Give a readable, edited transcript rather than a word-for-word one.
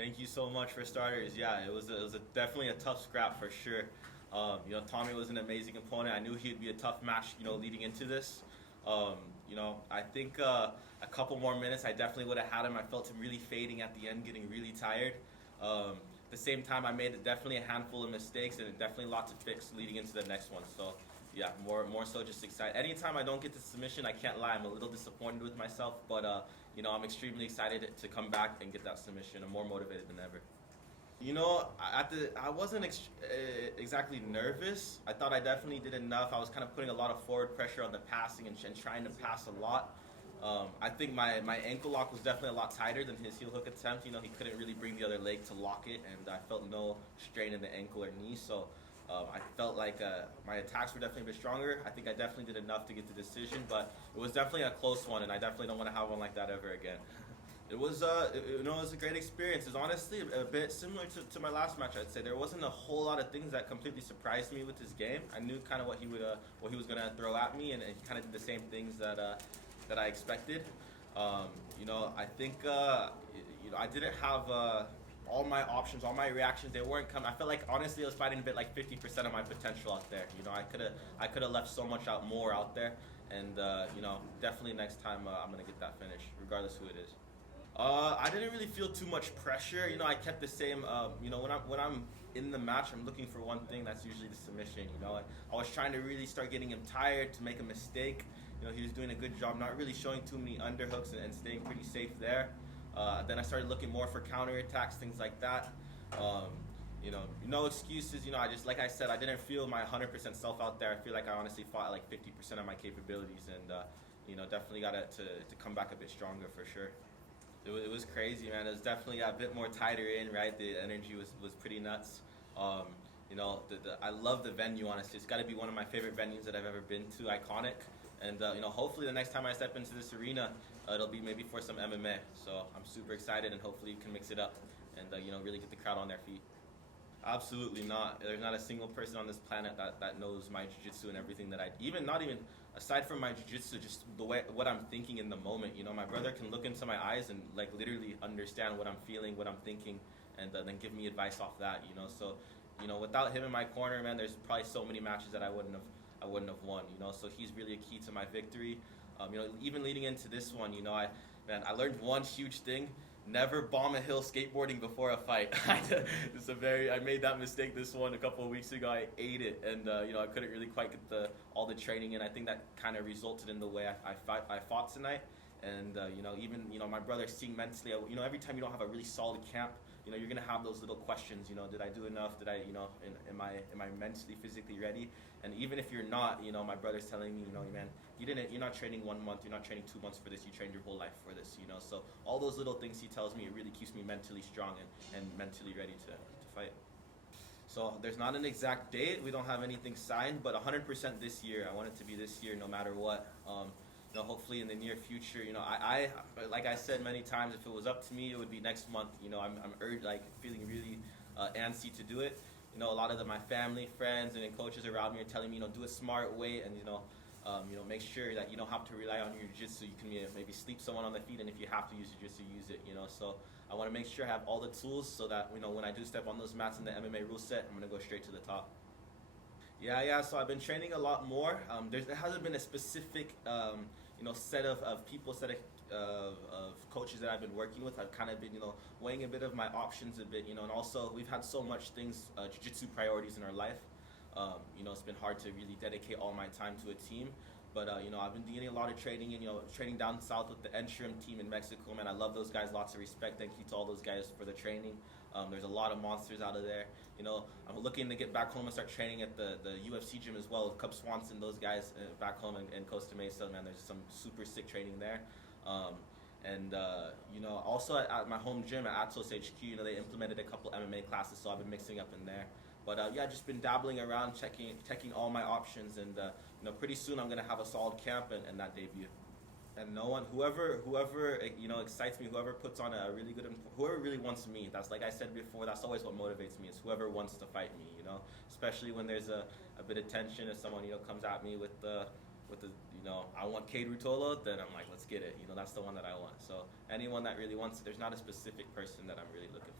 Thank you so much for starters. Yeah, it was definitely a tough scrap for sure. Tommy was an amazing opponent. I knew he'd be a tough match, leading into this. Um, I think a couple more minutes, I definitely would have had him. I felt him really fading at the end, getting really tired. At the same time, I made definitely a handful of mistakes and definitely a lot to fix leading into the next one. So, yeah, more so just excited. Anytime I don't get the submission, I can't lie, I'm a little disappointed with myself, but I'm extremely excited to come back and get that submission. I'm more motivated than ever. I wasn't exactly nervous. I thought I definitely did enough. I was kind of putting a lot of forward pressure on the passing and trying to pass a lot. I think my ankle lock was definitely a lot tighter than his heel hook attempt. He couldn't really bring the other leg to lock it, and I felt no strain in the ankle or knee. So I felt like my attacks were definitely a bit stronger. I think I definitely did enough to get the decision, but it was definitely a close one, and I definitely don't want to have one like that ever again. It was, it was a great experience. It was honestly a bit similar to my last match. I'd say there wasn't a whole lot of things that completely surprised me with his game. I knew kind of what he was gonna throw at me, and he kind of did the same things that I expected. I think I didn't have all my options, all my reactions. They weren't coming. I felt like honestly I was fighting a bit like 50% of my potential out there. I could have left so much more out there, and definitely next time I'm gonna get that finish, regardless who it is. I didn't really feel too much pressure. I kept the same. When I'm in the match, I'm looking for one thing. That's usually the submission. I was trying to really start getting him tired to make a mistake. He was doing a good job, not really showing too many underhooks and staying pretty safe there. Then I started looking more for counterattacks, things like that. No excuses. I just, like I said, I didn't feel my 100% self out there. I feel like I honestly fought at like 50% of my capabilities, and definitely got to come back a bit stronger for sure. It was crazy, man. It was definitely a bit more tighter in, right? The energy was pretty nuts. I love the venue, honestly. It's got to be one of my favorite venues that I've ever been to, iconic. And, hopefully the next time I step into this arena, it'll be maybe for some MMA. So I'm super excited, and hopefully you can mix it up and, really get the crowd on their feet. Absolutely not. There's not a single person on this planet that knows my jiu-jitsu and everything that not even aside from my jiu-jitsu, just the way what I'm thinking in the moment. My brother can look into my eyes and like literally understand what I'm feeling, what I'm thinking, and then give me advice off that. So without him in my corner, man, there's probably so many matches that I wouldn't have won. So he's really a key to my victory. Even leading into this one, I learned one huge thing. Never bomb a hill skateboarding before a fight. I made that mistake this one a couple of weeks ago. I ate it, and I couldn't really quite get all the training in. I think that kind of resulted in the way I fought tonight. And even my brother seeing mentally, every time you don't have a really solid camp, you're gonna have those little questions. Did I do enough? Did I, am I mentally, physically ready? And even if you're not, my brother's telling me, man, you're not training 1 month, you're not training 2 months for this. You trained your whole life for this. So all those little things he tells me, it really keeps me mentally strong and mentally ready to fight. So there's not an exact date. We don't have anything signed, but 100% this year. I want it to be this year, no matter what. Hopefully in the near future. I like I said many times, if it was up to me, it would be next month. I'm feeling really antsy to do it. A lot of my family, friends, and coaches around me are telling me, do it smart way, and make sure that you don't have to rely on your jiu-jitsu. You can maybe sleep someone on the feet, and if you have to use jiu-jitsu, use it. So I want to make sure I have all the tools so that when I do step on those mats in the MMA rule set, I'm gonna go straight to the top. Yeah. So I've been training a lot more. There hasn't been a specific, set of people, of coaches that I've been working with. I've kind of been, weighing a bit of my options a bit, and also we've had so much things, jiu-jitsu priorities in our life. It's been hard to really dedicate all my time to a team. But, I've been doing a lot of training, and, training down south with the Entrim team in Mexico. Man, I love those guys. Lots of respect. Thank you to all those guys for the training. There's a lot of monsters out of there. I'm looking to get back home and start training at the UFC gym as well. Cub Swanson, those guys back home in Costa Mesa. Man, there's some super sick training there. Also at my home gym at Atos HQ, they implemented a couple MMA classes, so I've been mixing up in there. But just been dabbling around, checking all my options, and pretty soon I'm gonna have a solid camp and that debut. And no one, whoever excites me, whoever puts on a really good, whoever really wants me. That's, like I said before, that's always what motivates me. Is whoever wants to fight me. Especially when there's a bit of tension. If someone comes at me with the I want Kade Ruotolo, then I'm like, let's get it. That's the one that I want. So anyone that really wants it, there's not a specific person that I'm really looking for.